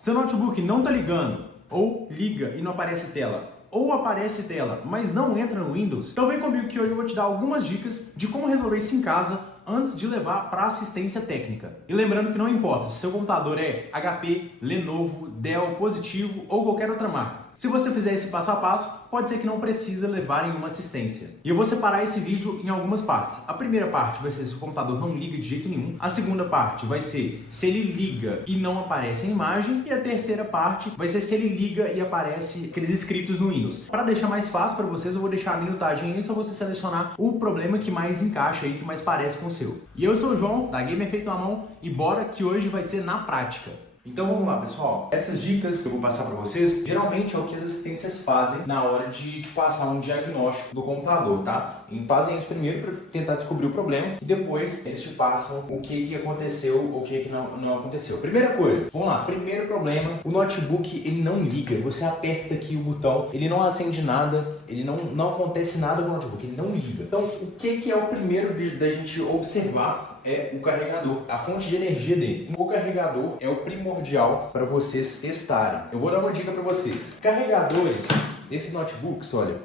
Seu notebook não está ligando, ou liga e não aparece tela, ou aparece tela, mas não entra no Windows? Então vem comigo que hoje eu vou te dar algumas dicas de como resolver isso em casa antes de levar para assistência técnica. E lembrando que não importa se seu computador é HP, Lenovo, Dell, Positivo ou qualquer outra marca. Se você fizer esse passo a passo, pode ser que não precise levar em uma assistência. E eu vou separar esse vídeo em algumas partes. A primeira parte vai ser se o computador não liga de jeito nenhum. A segunda parte vai ser se ele liga e não aparece a imagem. E a terceira parte vai ser se ele liga e aparece aqueles escritos no Windows. Para deixar mais fácil para vocês, eu vou deixar a minutagem aí, só você selecionar o problema que mais encaixa aí, que mais parece com o seu. E eu sou o João, da Gamer Feito à Mão, e bora que hoje vai ser na prática. Então vamos lá, pessoal. Essas dicas que eu vou passar para vocês, geralmente é o que as assistências fazem na hora de passar um diagnóstico do computador, tá? E fazem isso primeiro para tentar descobrir o problema e depois eles te passam o que aconteceu ou o que não aconteceu. Primeira coisa, vamos lá. Primeiro problema, o notebook ele não liga. Você aperta aqui o botão, ele não acende nada, ele não acontece nada com o notebook, ele não liga. Então, o que é o primeiro da gente observar? É o carregador, a fonte de energia dele. O carregador é o primordial para vocês testarem. Eu vou dar uma dica para vocês. Carregadores desses notebooks, olha,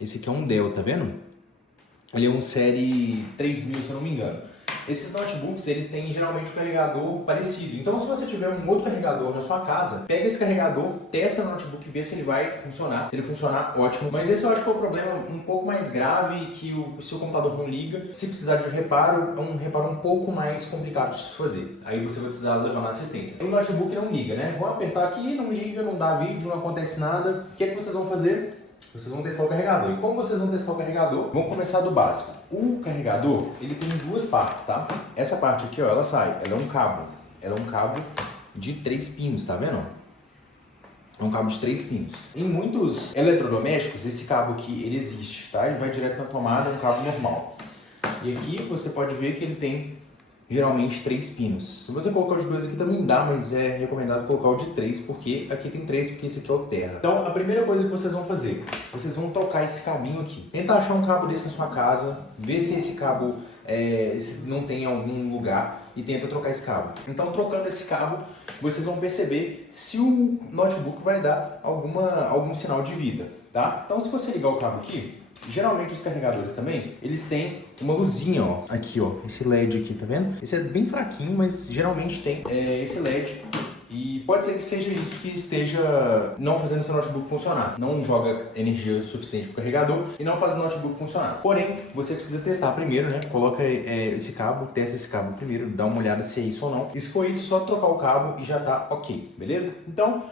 esse aqui é um Dell, tá vendo? Ele é um série 3000, se eu não me engano. Esses notebooks, eles têm geralmente um carregador parecido. Então, se você tiver um outro carregador na sua casa, pega esse carregador, testa no notebook e vê se ele vai funcionar. Se ele funcionar, ótimo. Mas esse eu acho que é o problema um pouco mais grave, que o seu computador não liga. Se precisar de reparo, é um reparo um pouco mais complicado de se fazer. Aí você vai precisar levar na assistência. O notebook não liga, né? Vou apertar aqui, não liga, não dá vídeo, não acontece nada. O que é que vocês vão fazer? Vocês vão testar o carregador. E como vocês vão testar o carregador? Vamos começar do básico. O carregador, ele tem duas partes, tá? Essa parte aqui, ó, ela sai. Ela é um cabo. Ela é um cabo de 3 pinos, tá vendo? É um cabo de 3 pinos. Em muitos eletrodomésticos, esse cabo aqui, ele existe, tá? Ele vai direto na tomada, é um cabo normal. E aqui você pode ver que ele tem geralmente 3 pinos. Se você colocar o de 2 aqui também dá, mas é recomendado colocar o de 3, porque aqui tem 3, porque esse aqui é o terra. Então, a primeira coisa que vocês vão fazer, vocês vão trocar esse cabinho aqui. Tenta achar um cabo desse na sua casa, ver se esse cabo não tem em algum lugar e tenta trocar esse cabo. Então, trocando esse cabo, vocês vão perceber se o notebook vai dar algum sinal de vida, tá? Então, se você ligar o cabo aqui, geralmente os carregadores também, eles têm uma luzinha, ó, aqui, ó, esse LED aqui, tá vendo? Esse é bem fraquinho, mas geralmente tem esse LED. E pode ser que seja isso que esteja não fazendo seu notebook funcionar. Não joga energia suficiente para o carregador e não faz o notebook funcionar. Porém, você precisa testar primeiro, né? Coloca esse cabo, testa esse cabo primeiro, dá uma olhada se é isso ou não. E se for isso, só trocar o cabo e já tá ok, beleza? Então,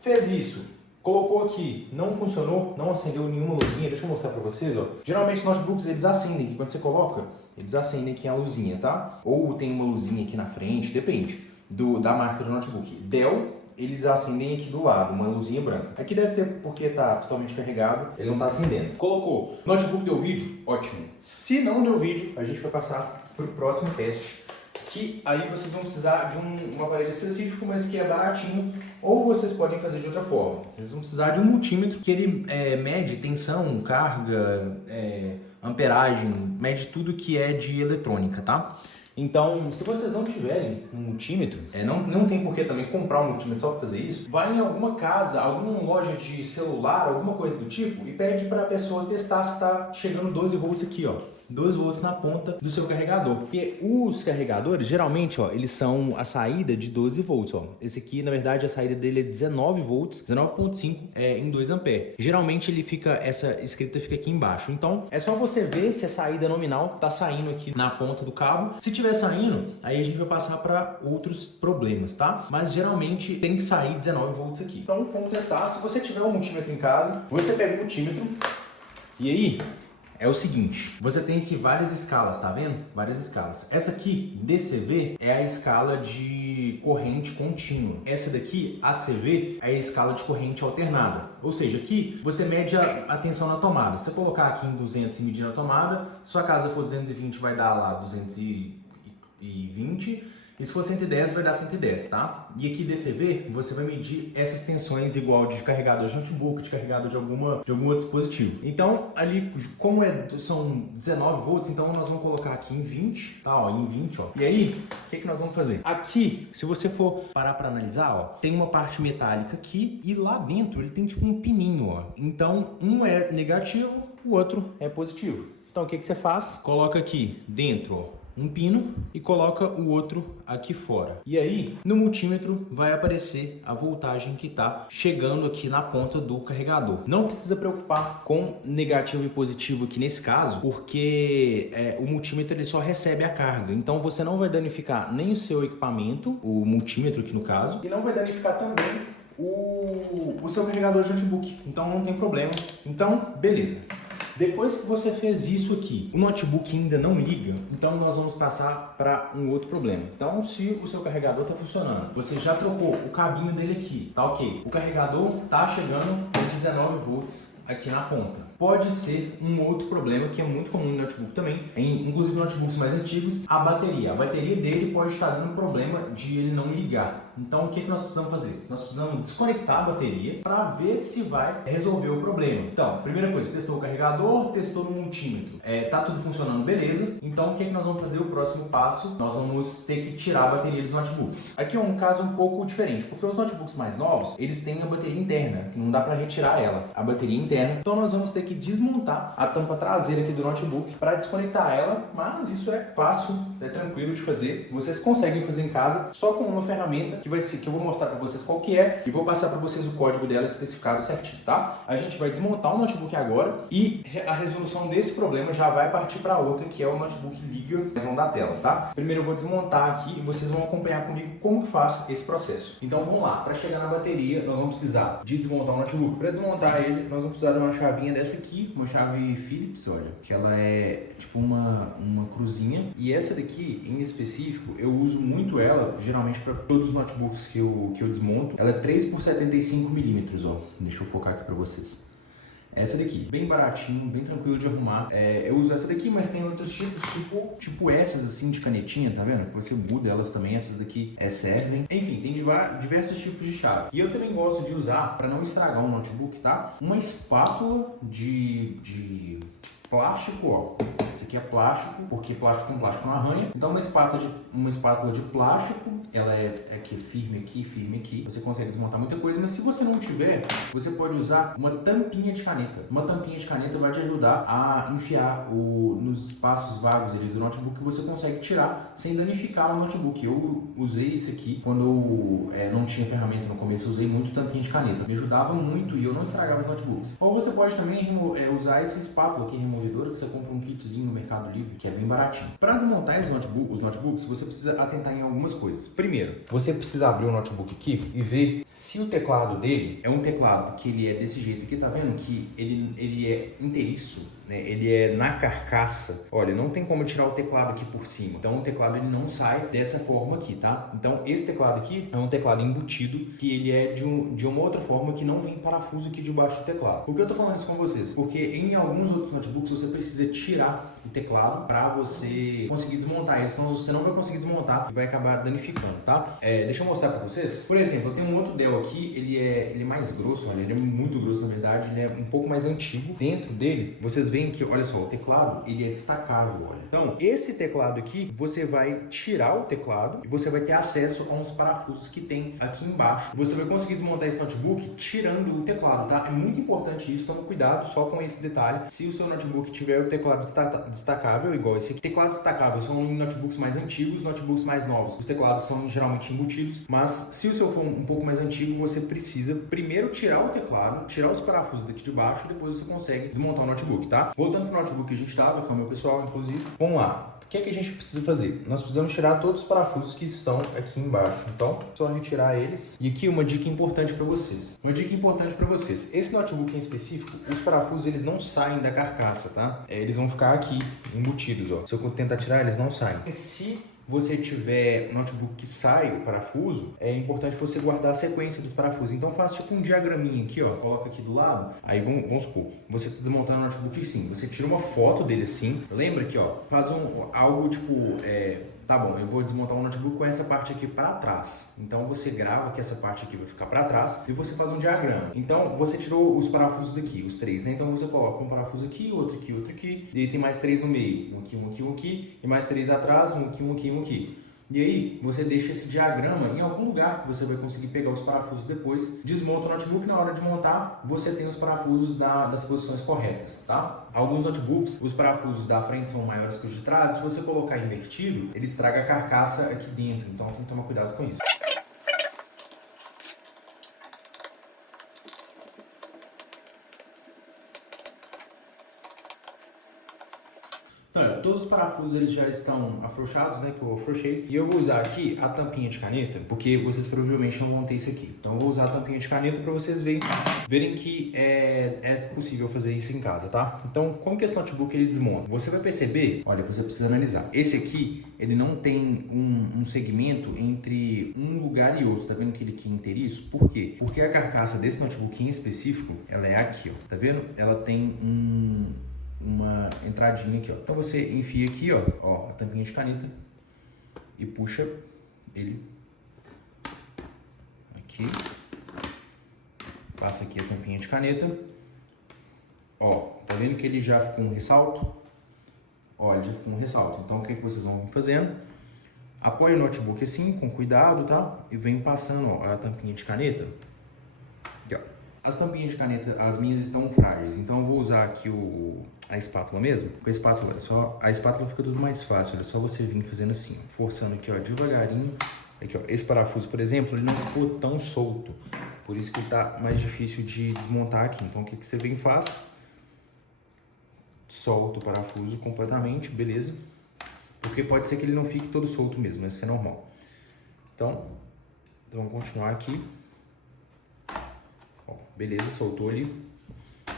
fez isso. Colocou aqui, não funcionou, não acendeu nenhuma luzinha. Deixa eu mostrar pra vocês, ó. Geralmente os notebooks, eles acendem aqui. Quando você coloca, eles acendem aqui a luzinha, tá? Ou tem uma luzinha aqui na frente, depende da marca do notebook. Dell, eles acendem aqui do lado, uma luzinha branca. Aqui deve ter, porque tá totalmente carregado, ele não tá acendendo. Colocou. Notebook deu vídeo? Ótimo. Se não deu vídeo, a gente vai passar pro próximo teste, que aí vocês vão precisar de um aparelho específico, mas que é baratinho, ou vocês podem fazer de outra forma. Vocês vão precisar de um multímetro que ele mede tensão, carga, amperagem, mede tudo que é de eletrônica, tá? Então, se vocês não tiverem um multímetro, não tem por que também comprar um multímetro só para fazer isso. Vai em alguma casa, alguma loja de celular, alguma coisa do tipo, e pede para a pessoa testar se está chegando 12 volts aqui, ó. 12 volts na ponta do seu carregador. Porque os carregadores, geralmente, ó, eles são a saída de 12 volts, ó. Esse aqui, na verdade, a saída dele é 19 volts, 19.5 em 2 amperes. Geralmente, essa escrita fica aqui embaixo. Então, é só você ver se a saída nominal tá saindo aqui na ponta do cabo. Se tiver saindo, aí a gente vai passar para outros problemas, tá? Mas, geralmente, tem que sair 19 volts aqui. Então, vamos testar. Se você tiver um multímetro em casa, você pega o multímetro e aí é o seguinte, você tem aqui várias escalas, tá vendo? Várias escalas. Essa aqui, DCV, é a escala de corrente contínua. Essa daqui, ACV, é a escala de corrente alternada. Ou seja, aqui você mede a tensão na tomada. Se você colocar aqui em 200 e medir na tomada, se sua casa for 220, vai dar lá 220. E E se for 110, vai dar 110, tá? E aqui DCV, você vai medir essas tensões igual de carregador de notebook, de carregador de algum outro dispositivo. Então, ali, como são 19 volts, então nós vamos colocar aqui em 20, tá? Ó, em 20, ó. E aí, o que nós vamos fazer? Aqui, se você for parar para analisar, ó, tem uma parte metálica aqui e lá dentro ele tem tipo um pininho, ó. Então, um é negativo, o outro é positivo. Então, o que você faz? Coloca aqui dentro, ó, um pino e coloca o outro aqui fora. E aí, no multímetro vai aparecer a voltagem que está chegando aqui na ponta do carregador. Não precisa preocupar com negativo e positivo aqui nesse caso, porque o multímetro ele só recebe a carga. Então você não vai danificar nem o seu equipamento, o multímetro aqui no caso, e não vai danificar também o seu carregador de notebook. Então não tem problema. Então, beleza. Depois que você fez isso aqui, o notebook ainda não liga, então nós vamos passar para um outro problema. Então, se o seu carregador está funcionando, você já trocou o cabinho dele aqui, tá ok? O carregador tá chegando a 19 volts aqui na ponta. Pode ser um outro problema que é muito comum no notebook também, inclusive notebooks mais antigos, a bateria. A bateria dele pode estar dando problema de ele não ligar. Então, o que nós precisamos fazer? Nós precisamos desconectar a bateria para ver se vai resolver o problema. Então, primeira coisa, testou o carregador, testou no multímetro. Tá tudo funcionando, beleza. Então, o que nós vamos fazer? O próximo passo, nós vamos ter que tirar a bateria dos notebooks. Aqui é um caso um pouco diferente, porque os notebooks mais novos, eles têm a bateria interna, que não dá para retirar ela, a bateria interna. Então, nós vamos ter que desmontar a tampa traseira aqui do notebook para desconectar ela, mas isso é fácil, é tranquilo de fazer. Vocês conseguem fazer em casa só com uma ferramenta que eu vou mostrar para vocês qual que é e vou passar para vocês o código dela especificado certinho, tá? A gente vai desmontar o notebook agora e a resolução desse problema já vai partir para outra, que é o notebook liga, mas não da tela, tá? Primeiro eu vou desmontar aqui e vocês vão acompanhar comigo como que faz esse processo. Então vamos lá, para chegar na bateria nós vamos precisar de desmontar o notebook. Para desmontar ele nós vamos precisar de uma chavinha dessa aqui, uma chave Phillips, olha, que ela é tipo uma cruzinha, e essa daqui em específico eu uso muito ela geralmente para todos os notebooks que eu desmonto. Ela é 3 por 75 milímetros, ó. Deixa eu focar aqui para vocês. Essa daqui, bem baratinho, bem tranquilo de arrumar. Eu uso essa daqui, mas tem outros tipos, tipo essas assim de canetinha, tá vendo? Que você muda elas também, essas daqui servem. Enfim, tem diversos tipos de chave. E eu também gosto de usar, para não estragar um notebook, tá? Uma espátula de plástico, ó. Esse aqui é plástico, porque plástico com plástico não arranha. Então uma espátula de plástico, ela é aqui firme aqui. Você consegue desmontar muita coisa, mas se você não tiver, você pode usar uma tampinha de caneta. Uma tampinha de caneta vai te ajudar a enfiar nos espaços vagos ali do notebook que você consegue tirar sem danificar o notebook. Eu usei isso aqui quando eu não tinha ferramenta no começo, eu usei muito tampinha de caneta. Me ajudava muito e eu não estragava os notebooks. Ou você pode também usar essa espátula aqui removedora, que você compra um kitzinho no Mercado Livre, que é bem baratinho. Para desmontar os notebooks, você precisa atentar em algumas coisas. Primeiro, você precisa abrir o notebook aqui e ver se o teclado dele é um teclado que ele é desse jeito aqui, tá vendo? Que ele é inteiriço, né? Ele é na carcaça. Olha, não tem como tirar o teclado aqui por cima. Então o teclado ele não sai dessa forma aqui, tá? Então esse teclado aqui é um teclado embutido, que ele é de uma outra forma, que não vem parafuso aqui debaixo do teclado. Por que eu tô falando isso com vocês? Porque em alguns outros notebooks você precisa tirar o teclado para você conseguir desmontar ele, senão você não vai conseguir desmontar e vai acabar danificando, tá? Deixa eu mostrar para vocês. Por exemplo, eu tenho um outro Dell aqui, ele é mais grosso, olha, ele é muito grosso na verdade, ele é um pouco mais antigo. Dentro dele, vocês veem que, olha só, o teclado, ele é destacável, olha. Então, esse teclado aqui, você vai tirar o teclado e você vai ter acesso a uns parafusos que tem aqui embaixo. Você vai conseguir desmontar esse notebook tirando o teclado, tá? É muito importante isso, toma cuidado só com esse detalhe. Se o seu notebook tiver o teclado destacável, igual esse aqui, teclado destacável são em notebooks mais antigos, notebooks mais novos. Os teclados são geralmente embutidos, mas se o seu for um pouco mais antigo, você precisa primeiro tirar o teclado, tirar os parafusos daqui de baixo, depois você consegue desmontar o notebook, tá? Voltando pro notebook que a gente estava, que é o meu pessoal, inclusive, vamos lá. O que é que a gente precisa fazer? Nós precisamos tirar todos os parafusos que estão aqui embaixo. Então, só retirar eles. E aqui uma dica importante para vocês. Esse notebook em específico, os parafusos eles não saem da carcaça, tá? Eles vão ficar aqui embutidos, ó. Se eu tentar tirar, eles não saem. E se você tiver um notebook que sai o parafuso, é importante você guardar a sequência dos parafusos. Então faz tipo um diagraminha aqui, ó, coloca aqui do lado. Aí vamos supor, você tá desmontando o notebook assim, você tira uma foto dele assim, lembra aqui, ó, faz algo tipo tá bom, eu vou desmontar o notebook com essa parte aqui para trás. Então você grava que essa parte aqui vai ficar para trás e você faz um diagrama. Então você tirou os parafusos daqui, os 3, né? Então você coloca um parafuso aqui, outro aqui, e aí tem mais 3 no meio, um aqui, e mais 3 atrás, um aqui. E aí, você deixa esse diagrama em algum lugar que você vai conseguir pegar os parafusos depois. Desmonta o notebook, na hora de montar, você tem os parafusos das posições corretas, tá? Alguns notebooks, os parafusos da frente são maiores que os de trás. Se você colocar invertido, ele estraga a carcaça aqui dentro. Então, tem que tomar cuidado com isso. Então, todos os parafusos eles já estão afrouxados, né, que eu afrouxei. E eu vou usar aqui a tampinha de caneta, porque vocês provavelmente não vão ter isso aqui. Então eu vou usar a tampinha de caneta para vocês verem que é possível fazer isso em casa, tá? Então, como que esse notebook ele desmonta? Você vai perceber, olha, você precisa analisar. Esse aqui, ele não tem um segmento entre um lugar e outro. Tá vendo que ele aqui é inteiriço? Por quê? Porque a carcaça desse notebook em específico, ela é aqui, ó. Tá vendo? Ela tem uma entradinha aqui, ó. Então você enfia aqui, ó, a tampinha de caneta e puxa ele aqui. Passa aqui a tampinha de caneta. Ó, tá vendo que ele já ficou um ressalto? Ó, ele já ficou um ressalto. Então o que vocês vão fazendo? Apoia o notebook assim, com cuidado, tá? E vem passando, ó, a tampinha de caneta. Aqui, ó. As tampinhas de caneta, as minhas estão frágeis, então eu vou usar aqui a espátula mesmo. Com a espátula, a espátula fica tudo mais fácil, olha, só você vir fazendo assim, ó, forçando aqui, ó, devagarinho. Aqui, ó, esse parafuso, por exemplo, ele não ficou tão solto, por isso que ele tá mais difícil de desmontar aqui. Então o que você vem e faz? Solta o parafuso completamente, beleza? Porque pode ser que ele não fique todo solto mesmo, isso é normal. Então vamos continuar aqui. Ó, beleza, soltou ali.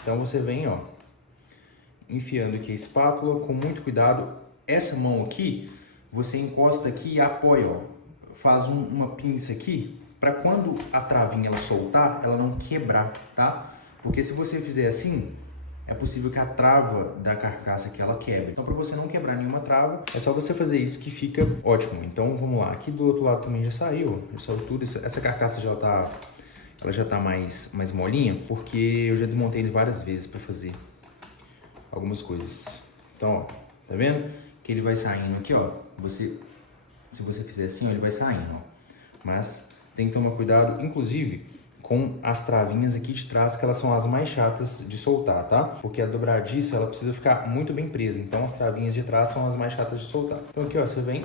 Então você vem, ó, enfiando aqui a espátula com muito cuidado. Essa mão aqui, você encosta aqui e apoia, ó. Faz uma pinça aqui para quando a travinha ela soltar, ela não quebrar, tá? Porque se você fizer assim, é possível que a trava da carcaça aqui ela quebre. Então, para você não quebrar nenhuma trava, é só você fazer isso que fica ótimo. Então, vamos lá. Aqui do outro lado também já saiu, já saiu tudo. Essa carcaça já tá, ela já tá mais molinha, porque eu já desmontei ele várias vezes para fazer algumas coisas. Então, ó, tá vendo? Que ele vai saindo aqui, ó. Se você fizer assim, ó, ele vai saindo, ó. Mas tem que tomar cuidado, inclusive, com as travinhas aqui de trás, que elas são as mais chatas de soltar, tá? Porque a dobradiça, ela precisa ficar muito bem presa. Então, as travinhas de trás são as mais chatas de soltar. Então, aqui, ó, você vem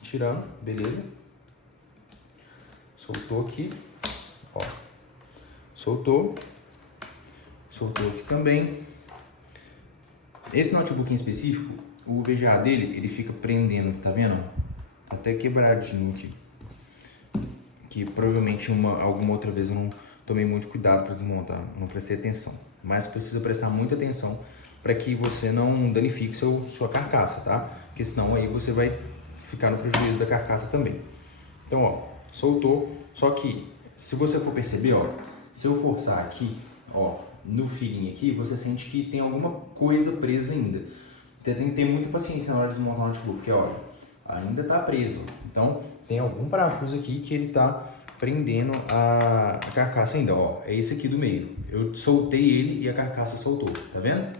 tirando, beleza? Soltou aqui, ó. Soltou aqui também. Esse notebook em específico, o VGA dele, ele fica prendendo, tá vendo? Até quebradinho aqui. Que provavelmente alguma outra vez eu não tomei muito cuidado para desmontar, não prestei atenção. Mas precisa prestar muita atenção para que você não danifique sua carcaça, tá? Porque senão aí você vai ficar no prejuízo da carcaça também. Então, ó, soltou. Só que, se você for perceber, ó, se eu forçar aqui, ó, no feeling aqui, você sente que tem alguma coisa presa ainda. Você tem que ter muita paciência na hora de desmontar o notebook, porque, olha, ainda tá preso. Então, tem algum parafuso aqui que ele tá prendendo a carcaça ainda, ó. É esse aqui do meio. Eu soltei ele e a carcaça soltou, tá vendo?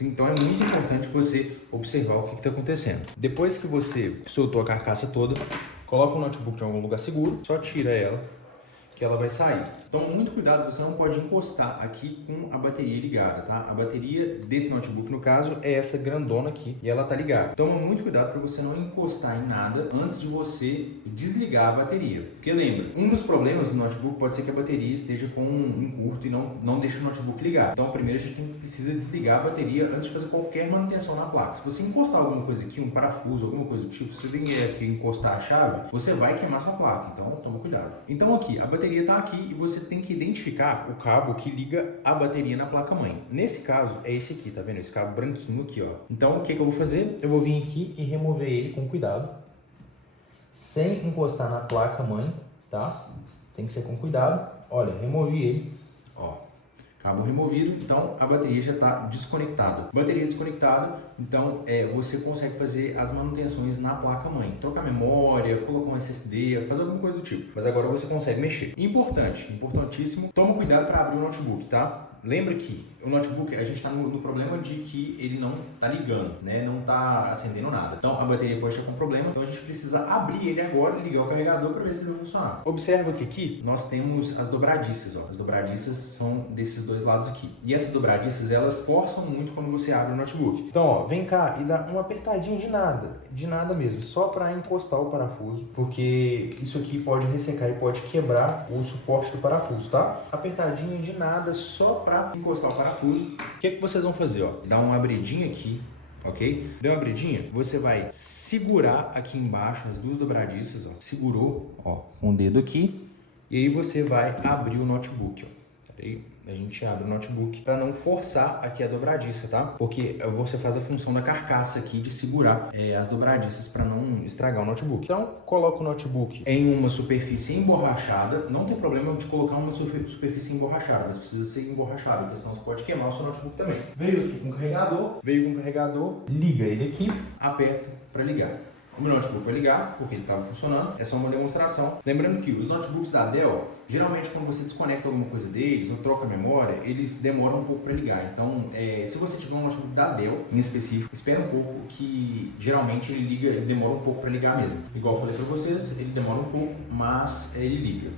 Então é muito importante você observar o que está acontecendo. Depois que você soltou a carcaça toda, coloca o notebook em algum lugar seguro, só tira ela, que ela vai sair. Então, muito cuidado, você não pode encostar aqui com a bateria ligada, tá? A bateria desse notebook, no caso, é essa grandona aqui e ela tá ligada. Toma muito cuidado para você não encostar em nada antes de você desligar a bateria. Porque lembra, um dos problemas do notebook pode ser que a bateria esteja com um curto e não deixa o notebook ligado. Então, primeiro a gente precisa desligar a bateria antes de fazer qualquer manutenção na placa. Se você encostar alguma coisa aqui, um parafuso, alguma coisa do tipo, se você vier aqui encostar a chave, você vai queimar sua placa. Então, toma cuidado. Então, aqui, a bateria tá aqui e você tem que identificar o cabo que liga a bateria na placa-mãe. Nesse caso, é esse aqui, tá vendo? Esse cabo branquinho aqui, ó. Então, o que eu vou fazer? Eu vou vir aqui e remover ele com cuidado, sem encostar na placa-mãe, tá? Tem que ser com cuidado. Olha, removi ele, ó. Cabo removido, então a bateria já está desconectada. Bateria desconectada, Então, você consegue fazer as manutenções na placa-mãe. Trocar memória, colocar um SSD, fazer alguma coisa do tipo. Mas agora você consegue mexer. Importante, importantíssimo, toma cuidado para abrir o notebook, tá? Lembra que o notebook, a gente está no problema de que ele não está ligando, né? Não está acendendo nada. Então, a bateria pode estar com problema. Então, a gente precisa abrir ele agora e ligar o carregador para ver se ele vai funcionar. Observa que aqui nós temos as dobradiças, ó. As dobradiças são desses dois lados aqui. E essas dobradiças, elas forçam muito quando você abre o notebook. Então, ó, vem cá e dá uma apertadinha de nada mesmo, só para encostar o parafuso, porque isso aqui pode ressecar e pode quebrar o suporte do parafuso, tá? Apertadinha de nada, só para encostar o parafuso. O que vocês vão fazer, ó? Dá uma abridinha aqui, ok? Deu uma abridinha, você vai segurar aqui embaixo as duas dobradiças, ó. Segurou, ó, um dedo aqui, e aí você vai abrir o notebook, ó. Peraí. A gente abre o notebook para não forçar aqui a dobradiça, tá? Porque você faz a função da carcaça aqui de segurar as dobradiças para não estragar o notebook. Então, coloca o notebook em uma superfície emborrachada. Não tem problema de colocar uma superfície emborrachada, mas precisa ser emborrachada, porque senão você pode queimar o seu notebook também. Veio aqui com o carregador, liga ele aqui, aperta para ligar. O meu notebook vai ligar, porque ele estava funcionando. É só uma demonstração. Lembrando que os notebooks da Dell, geralmente quando você desconecta alguma coisa deles ou troca a memória, eles demoram um pouco para ligar. Então, se você tiver um notebook da Dell, em específico, espera um pouco, que geralmente ele demora um pouco para ligar mesmo. Igual eu falei para vocês, ele demora um pouco, mas ele liga.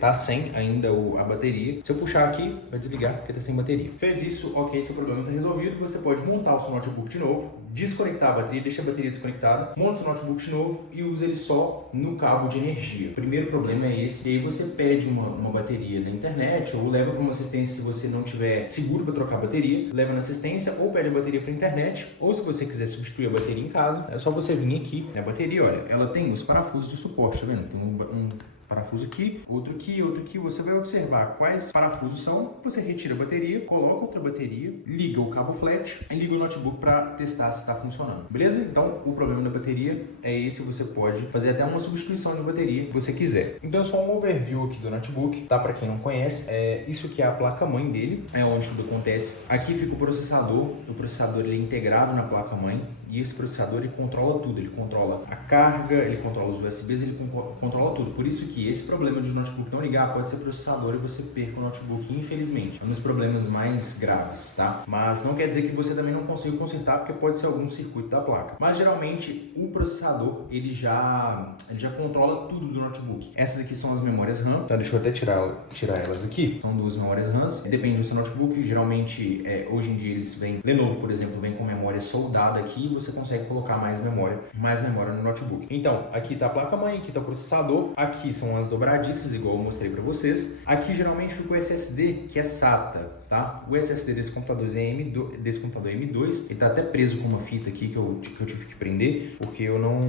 Tá sem ainda a bateria. Se eu puxar aqui, vai desligar porque tá sem bateria. Fez isso, ok, seu problema está resolvido. Você pode montar o seu notebook de novo, desconectar a bateria, deixa a bateria desconectada, monta o seu notebook de novo e usa ele só no cabo de energia. O primeiro problema é esse. E aí você pede uma bateria na internet ou leva para uma assistência se você não tiver seguro para trocar a bateria. Leva na assistência ou pede a bateria para internet. Ou se você quiser substituir a bateria em casa, é só você vir aqui. A bateria, olha, ela tem os parafusos de suporte, tá vendo? Tem um parafuso aqui, outro aqui, outro aqui. Você vai observar quais parafusos são. Você retira a bateria, coloca outra bateria, liga o cabo flat e liga o notebook para testar se está funcionando. Beleza? Então, o problema da bateria é esse. Você pode fazer até uma substituição de bateria se você quiser. Então, só um overview aqui do notebook, tá? Para quem não conhece, isso aqui é a placa-mãe dele, é onde tudo acontece. Aqui fica o processador. O processador ele é integrado na placa-mãe. E esse processador ele controla tudo, ele controla a carga, ele controla os USBs, ele controla tudo. Por isso que esse problema de notebook não ligar pode ser processador e você perca o notebook, infelizmente. É um dos problemas mais graves, tá? Mas não quer dizer que você também não consiga consertar, porque pode ser algum circuito da placa. Mas geralmente o processador ele já controla tudo do notebook. Essas aqui são as memórias RAM, tá? Deixa eu até tirar elas aqui. São duas memórias RAMs. Depende do seu notebook. Geralmente, hoje em dia eles vêm, Lenovo, por exemplo, vem com memória soldada aqui. Você consegue colocar mais memória no notebook. Então, aqui está a placa-mãe, aqui está o processador, aqui são as dobradiças, igual eu mostrei para vocês. Aqui geralmente fica o SSD, que é SATA, tá? O SSD desse computador é M2, ele está até preso com uma fita aqui que eu tive que prender, porque eu não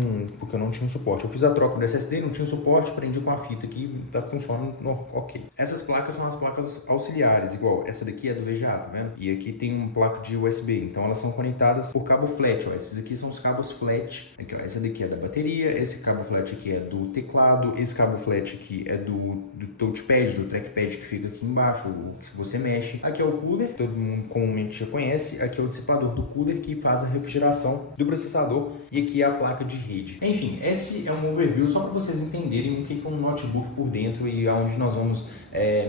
tinha um suporte. Eu fiz a troca do SSD, não tinha um suporte, prendi com a fita aqui, tá funcionando ok. Essas placas são as placas auxiliares, igual essa daqui é do VGA, tá vendo? E aqui tem uma placa de USB, então elas são conectadas por cabo flat, ó. Esses aqui são os cabos flat. Aqui, ó, essa daqui é da bateria, esse cabo flat aqui é do teclado, esse cabo flat aqui é do touchpad, do trackpad que fica aqui embaixo, que você mexe. Aqui é o cooler, todo mundo comumente já conhece. Aqui é o dissipador do cooler que faz a refrigeração do processador. E aqui é a placa de rede. Enfim, esse é um overview só para vocês entenderem o que é um notebook por dentro e aonde nós vamos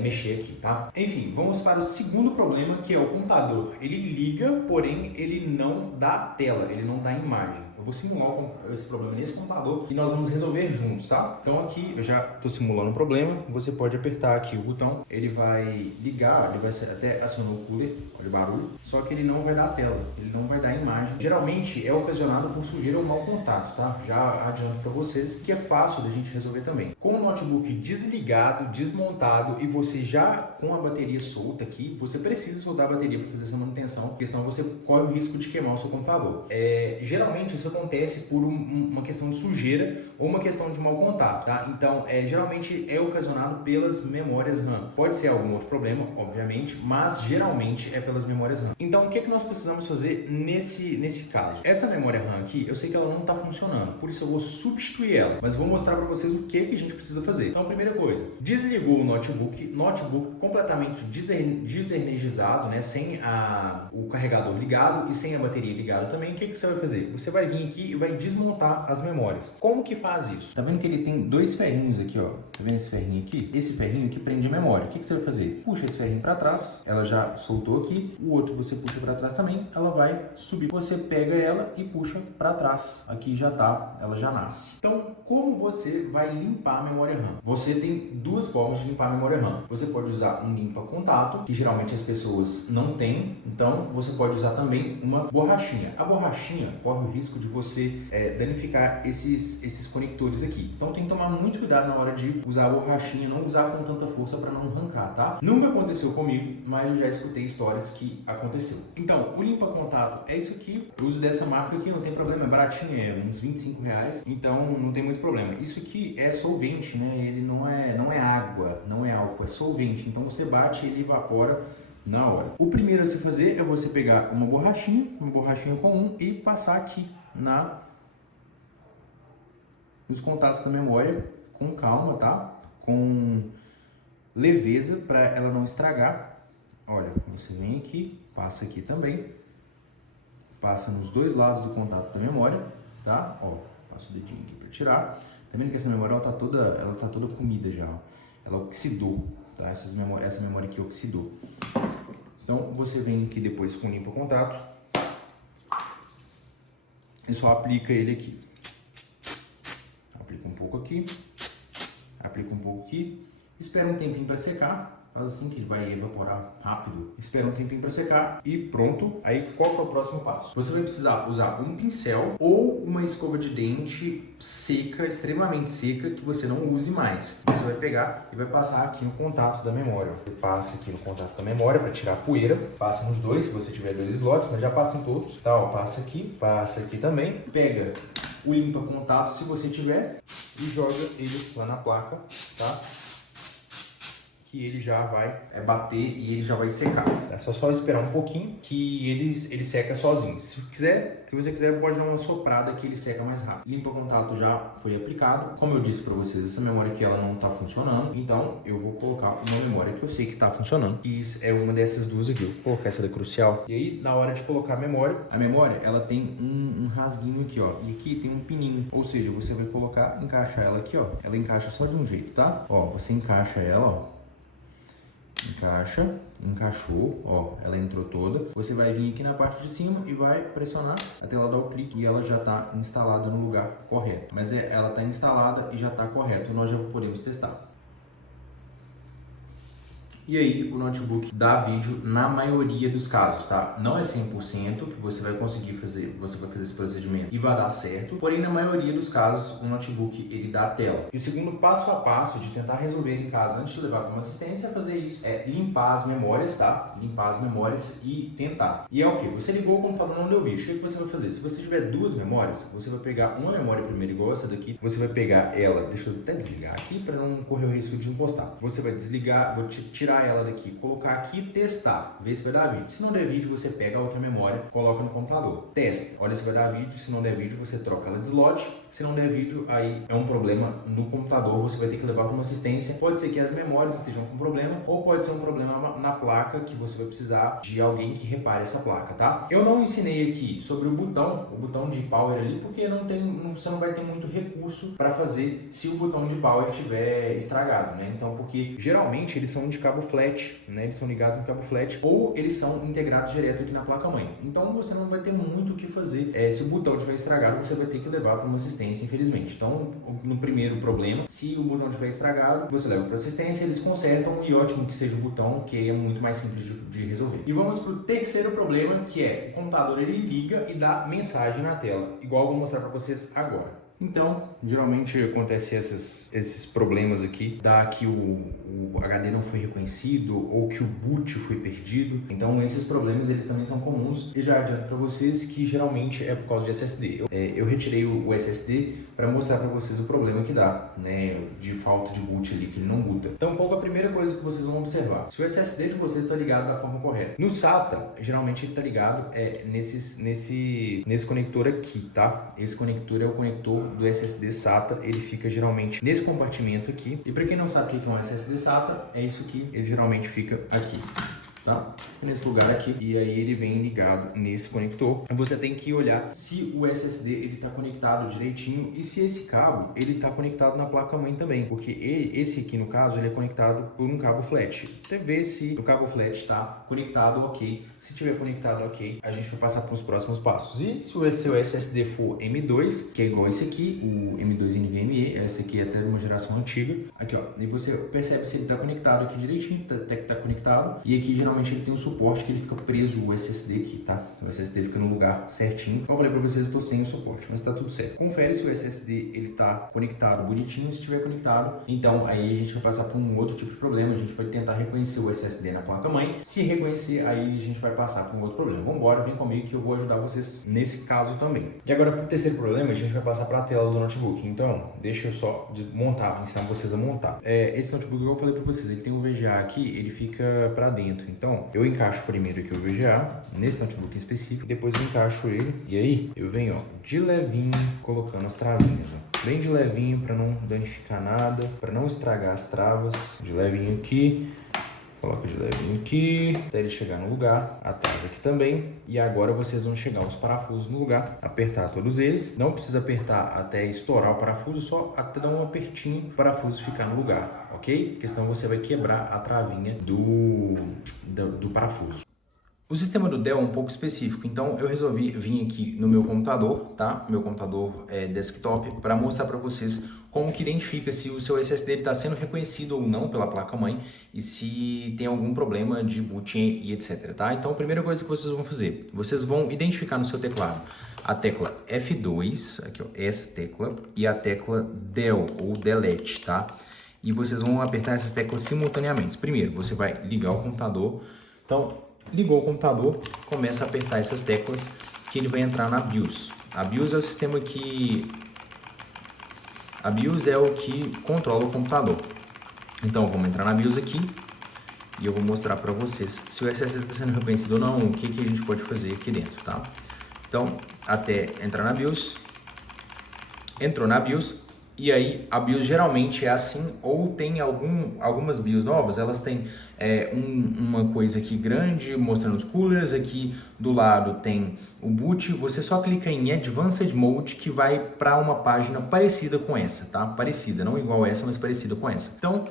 mexer aqui, tá? Enfim, vamos para o segundo problema, que é o computador. Ele liga, porém ele não dá tela, ele não dá imagem. Eu vou simular esse problema nesse computador e nós vamos resolver juntos, tá? Então aqui eu já estou simulando o problema. Você pode apertar aqui o botão, ele vai ligar, ele vai até acionar o cooler, olha o barulho, só que ele não vai dar tela, ele não vai dar imagem. Geralmente é ocasionado por sujeira ou mau contato, tá? Já adianto para vocês que é fácil da gente resolver também. Com o notebook desligado, desmontado e você já com a bateria solta aqui, você precisa soltar a bateria para fazer essa manutenção, porque senão você corre o risco de queimar o seu computador. Geralmente os isso acontece por uma questão de sujeira ou uma questão de mau contato, tá? Então, geralmente é ocasionado pelas memórias RAM. Pode ser algum outro problema, obviamente, mas geralmente é pelas memórias RAM. Então, o que nós precisamos fazer nesse caso? Essa memória RAM aqui, eu sei que ela não está funcionando, por isso eu vou substituir ela, mas vou mostrar para vocês o que a gente precisa fazer. Então, a primeira coisa, desligou o notebook completamente desenergizado, né, sem o carregador ligado e sem a bateria ligada também. O que você vai fazer? Você vai vir aqui e vai desmontar as memórias. Como que faz isso? Tá vendo que ele tem dois ferrinhos aqui, ó? Tá vendo esse ferrinho aqui? Esse ferrinho que prende a memória. O que você vai fazer? Puxa esse ferrinho para trás, ela já soltou aqui. O outro você puxa para trás também, ela vai subir. Você pega ela e puxa para trás. Aqui já tá, ela já nasce. Então, como você vai limpar a memória RAM? Você tem duas formas de limpar a memória RAM. Você pode usar um limpa-contato, que geralmente as pessoas não têm. Então, você pode usar também uma borrachinha. A borrachinha corre o risco de você danificar esses conectores aqui. Então, tem que tomar muito cuidado na hora de usar a borrachinha, não usar com tanta força para não arrancar, tá? Nunca aconteceu comigo, mas eu já escutei histórias que aconteceu. Então, o limpa-contato é isso aqui. Eu uso dessa marca aqui, não tem problema, é baratinho, é uns R$25. Então, não tem muito problema. Isso aqui é solvente, né? Ele não é água, não é álcool, é solvente. Então, você bate e ele evapora na hora. O primeiro a se fazer é você pegar uma borrachinha comum e passar aqui nos contatos da memória com calma, tá? Com leveza para ela não estragar. Olha, você vem aqui, passa aqui também, passa nos dois lados do contato da memória, tá? Ó, passa o dedinho aqui para tirar. Tá vendo que essa memória ela tá toda comida já, ó. Ela oxidou, tá? Essa memória aqui oxidou. Então, você vem aqui depois com o limpa-contato e só aplica ele aqui. Aplica um pouco aqui, aplica um pouco aqui, espera um tempinho para secar. Faz assim que ele vai evaporar rápido. Espera um tempinho para secar e pronto. Aí qual que é o próximo passo? Você vai precisar usar um pincel ou uma escova de dente seca, extremamente seca, que você não use mais. Você vai pegar e vai passar aqui no contato da memória. Você passa aqui no contato da memória para tirar a poeira. Passa nos dois, se você tiver dois slots, mas já passa em todos. Tá, ó, passa aqui também. Pega o limpa-contato, se você tiver, e joga ele lá na placa, tá? Que ele já vai bater e ele já vai secar. É só esperar um pouquinho que ele seca sozinho. Se você quiser, pode dar uma soprada que ele seca mais rápido. Limpa-contato já foi aplicado. Como eu disse para vocês, essa memória aqui ela não está funcionando. Então eu vou colocar uma memória que eu sei que está funcionando. E isso é uma dessas duas aqui. Eu vou colocar essa da crucial. E aí, na hora de colocar a memória ela tem um rasguinho aqui, ó. E aqui tem um pininho. Ou seja, você vai encaixar ela aqui, ó. Ela encaixa só de um jeito, tá? Ó, você encaixa ela, ó. Encaixou, ó, ela entrou toda. Você vai vir aqui na parte de cima e vai pressionar até ela dar o clique e ela já está instalada no lugar correto. Mas ela está instalada e já está correto. Nós já podemos testar. E aí, o notebook dá vídeo na maioria dos casos, tá? Não é 100% que você vai conseguir fazer, você vai fazer esse procedimento e vai dar certo. Porém, na maioria dos casos, o notebook, ele dá a tela. E o segundo passo a passo de tentar resolver em casa antes de levar para uma assistência é fazer isso. É limpar as memórias, tá? Limpar as memórias e tentar. E é o quê? Você ligou o computador, não deu vídeo. O que você vai fazer? Se você tiver duas memórias, você vai pegar uma memória primeiro igual essa daqui. Você vai pegar ela, deixa eu até desligar aqui para não correr o risco de encostar. Você vai desligar, vou tirar ela daqui, colocar aqui e testar, ver se vai dar vídeo. Se não der vídeo, você pega a outra memória, coloca no computador, testa, olha se vai dar vídeo. Se não der vídeo, você troca ela de slot. Se não der vídeo, aí é um problema no computador, você vai ter que levar para uma assistência. Pode ser que as memórias estejam com problema, ou pode ser um problema na placa que você vai precisar de alguém que repare essa placa, tá? Eu não ensinei aqui sobre o botão de power ali, porque você não vai ter muito recurso para fazer se o botão de power estiver estragado, né? Então, porque geralmente eles são de cabo flat, né? Eles são ligados no cabo flat, ou eles são integrados direto aqui na placa-mãe. Então, você não vai ter muito o que fazer. Se o botão estiver estragado, você vai ter que levar para uma assistência, infelizmente. Então, no primeiro problema, se o botão estiver estragado, você leva para assistência, eles consertam, e ótimo que seja o botão, que é muito mais simples de resolver. E vamos para o terceiro problema, que é o computador ele liga e dá mensagem na tela, igual eu vou mostrar para vocês agora. Então, geralmente acontece esses problemas aqui, dá que o HD não foi reconhecido ou que o boot foi perdido. Então, esses problemas eles também são comuns e já adianto para vocês que geralmente é por causa de SSD. Eu retirei o SSD para mostrar para vocês o problema que dá, né, de falta de boot ali, que ele não boota. Então, qual é a primeira coisa que vocês vão observar? Se o SSD de vocês está ligado da forma correta. No SATA, geralmente ele está ligado nesse conector aqui, tá? Esse conector é o conector do SSD SATA, ele fica geralmente nesse compartimento aqui. E para quem não sabe o que é um SSD SATA, é isso aqui, ele geralmente fica aqui, tá? Nesse lugar aqui, e aí ele vem ligado nesse conector. Você tem que olhar se o SSD ele está conectado direitinho e se esse cabo ele está conectado na placa-mãe também, porque esse aqui no caso ele é conectado por um cabo flat. Até ver se o cabo flat está conectado ok. Se tiver conectado ok, a gente vai passar para os próximos passos. E se o seu SSD for M2, que é igual esse aqui, o M2 NVMe, esse aqui é até uma geração antiga, aqui ó, e você percebe se ele está conectado aqui direitinho, até que está conectado, e aqui geralmente ele tem um suporte que ele fica preso o SSD aqui, tá? O SSD fica no lugar certinho. Como eu falei para vocês, eu estou sem o suporte, mas tá tudo certo. Confere se o SSD ele tá conectado bonitinho. Se estiver conectado, então aí a gente vai passar por um outro tipo de problema. A gente vai tentar reconhecer o SSD na placa-mãe. Se reconhecer, aí a gente vai passar por um outro problema. Vamos embora, vem comigo que eu vou ajudar vocês nesse caso também. E agora, para o terceiro problema, a gente vai passar para a tela do notebook. Então, deixa eu só montar, ensinar vocês a montar. Esse notebook que eu falei para vocês, ele tem um VGA aqui, ele fica para dentro. Então, eu encaixo primeiro aqui o VGA, nesse notebook em específico, depois eu encaixo ele, e aí eu venho, ó, de levinho, colocando as travinhas, ó. Bem de levinho para não danificar nada, para não estragar as travas. De levinho aqui, coloca de levinho aqui, até ele chegar no lugar, atrás aqui também. E agora vocês vão chegar os parafusos no lugar, apertar todos eles. Não precisa apertar até estourar o parafuso, só até dar um apertinho para o parafuso ficar no lugar, ok? Porque senão você vai quebrar a travinha do parafuso. O sistema do Dell é um pouco específico, então eu resolvi vir aqui no meu computador, tá? Meu computador desktop, para mostrar para vocês como que identifica se o seu SSD está sendo reconhecido ou não pela placa-mãe e se tem algum problema de boot e etc, tá? Então a primeira coisa que vocês vão fazer, vocês vão identificar no seu teclado a tecla F2, aqui ó, essa tecla, e a tecla Del ou Delete, tá? E vocês vão apertar essas teclas simultaneamente. Primeiro, você vai ligar o computador, então ligou o computador, começa a apertar essas teclas que ele vai entrar na BIOS. A BIOS é o sistema que... A BIOS é o que controla o computador. Então vamos entrar na BIOS aqui e eu vou mostrar para vocês se o SSD está sendo reconhecido ou não, o que a gente pode fazer aqui dentro, tá? Então, até entrar na BIOS, entrou na BIOS, e aí a BIOS geralmente é assim, ou tem algumas BIOS novas, elas têm uma coisa aqui grande mostrando os coolers, aqui do lado tem o boot, você só clica em Advanced Mode que vai para uma página parecida com essa, tá? Parecida, não igual essa, mas parecida com essa. Então,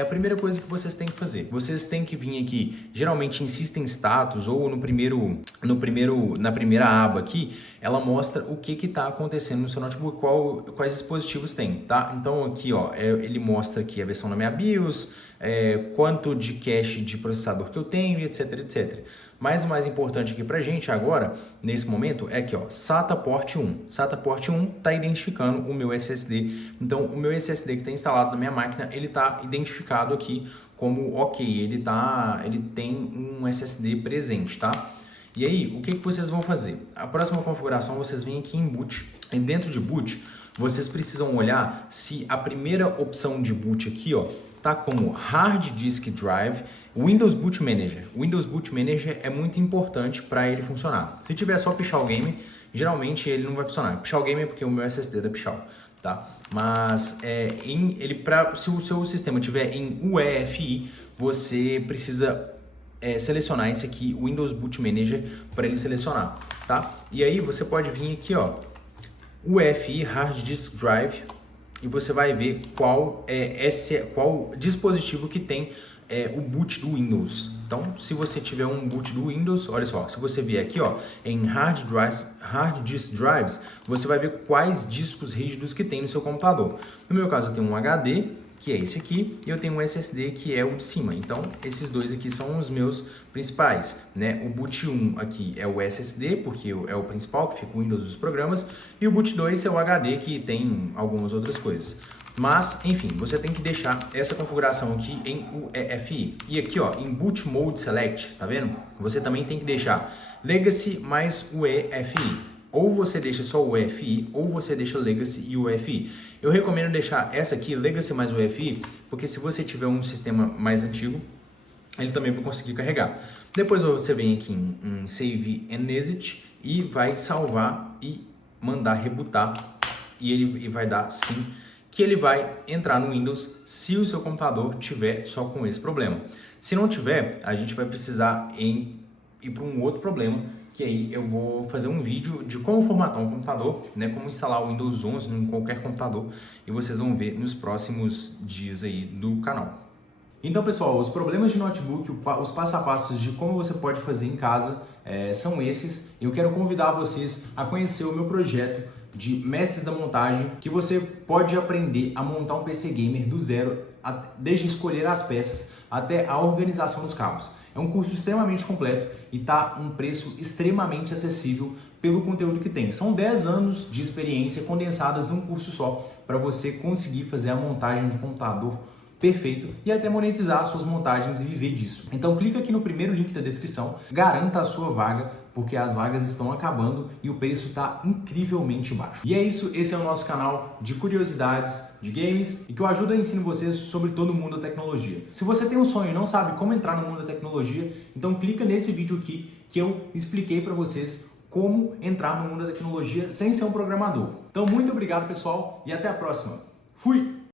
a primeira coisa que vocês têm que fazer, vocês têm que vir aqui, geralmente em System Status ou na primeira aba aqui, ela mostra o que está acontecendo no seu notebook, quais dispositivos tem, tá? Então aqui, ó, ele mostra aqui a versão da minha BIOS, quanto de cache de processador que eu tenho, etc, etc. Mas o mais importante aqui pra gente agora, nesse momento, é aqui, ó, SATA Port 1. SATA Port 1 está identificando o meu SSD. Então, o meu SSD que está instalado na minha máquina, ele está identificado aqui como ok, ele tem um SSD presente, tá? E aí, o que vocês vão fazer? A próxima configuração, vocês vêm aqui em boot. E dentro de boot, vocês precisam olhar se a primeira opção de boot aqui, ó, tá como Hard Disk Drive, Windows Boot Manager. O Windows Boot Manager é muito importante para ele funcionar. Se tiver só Pichal Game, geralmente ele não vai funcionar. Pichal Game é porque o meu SSD é da Pichal, tá? Mas se o seu sistema tiver em UEFI, você precisa selecionar esse aqui, o Windows Boot Manager, para ele selecionar, tá? E aí você pode vir aqui, ó, UEFI Hard Disk Drive, e você vai ver qual dispositivo que tem o boot do Windows. Então, se você tiver um boot do Windows, olha só, se você vier aqui, ó, em Hard Disk Drives, você vai ver quais discos rígidos que tem no seu computador. No meu caso, eu tenho um HD, que é esse aqui, e eu tenho um SSD que é o de cima. Então, esses dois aqui são os meus principais, né? O boot 1 aqui é o SSD, porque é o principal, que fica o Windows dos programas, e o boot 2 é o HD, que tem algumas outras coisas. Mas, enfim, você tem que deixar essa configuração aqui em UEFI. E aqui, ó, em Boot Mode Select, tá vendo? Você também tem que deixar Legacy mais UEFI. Ou você deixa só o UEFI, ou você deixa Legacy e UEFI. Eu recomendo deixar essa aqui, Legacy mais UEFI, porque se você tiver um sistema mais antigo, ele também vai conseguir carregar. Depois você vem aqui em Save and Exit e vai salvar e mandar rebootar. E ele vai dar sim, que ele vai entrar no Windows se o seu computador tiver só com esse problema. Se não tiver, a gente vai precisar ir para um outro problema, que aí eu vou fazer um vídeo de como formatar um computador, né, como instalar o Windows 11 em qualquer computador, e vocês vão ver nos próximos dias aí do canal. Então, pessoal, os problemas de notebook, os passo a passos de como você pode fazer em casa são esses. Eu quero convidar vocês a conhecer o meu projeto de Mestres da Montagem, que você pode aprender a montar um PC Gamer do zero, desde escolher as peças até a organização dos cabos. É um curso extremamente completo e está um preço extremamente acessível pelo conteúdo que tem. São 10 anos de experiência condensadas num curso só para você conseguir fazer a montagem de um computador perfeito e até monetizar suas montagens e viver disso. Então clica aqui no primeiro link da descrição, garanta a sua vaga, porque as vagas estão acabando e o preço está incrivelmente baixo. E é isso, esse é o nosso canal de curiosidades de games e que eu ajudo a ensinar vocês sobre todo o mundo da tecnologia. Se você tem um sonho e não sabe como entrar no mundo da tecnologia, então clica nesse vídeo aqui que eu expliquei para vocês como entrar no mundo da tecnologia sem ser um programador. Então muito obrigado, pessoal, e até a próxima. Fui!